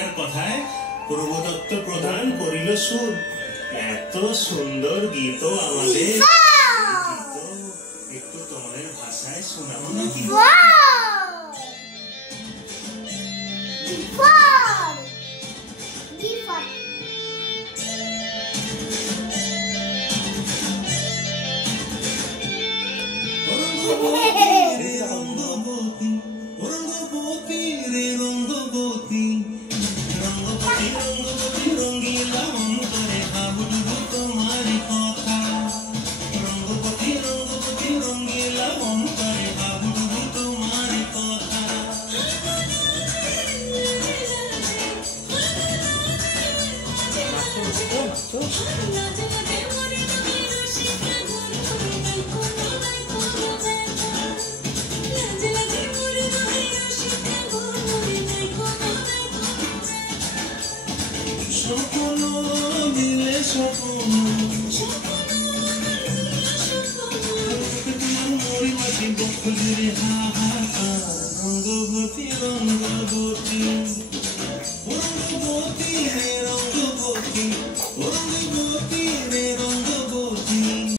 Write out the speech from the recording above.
শুনিয়ার কথায় প্রভুদত্ত প্রদান করিল সুর। এত সুন্দর গীত আমাদের, একটু তোমাদের ভাষায় শোনাবো নাকি? রঙ্গবতী রঙ্গবতী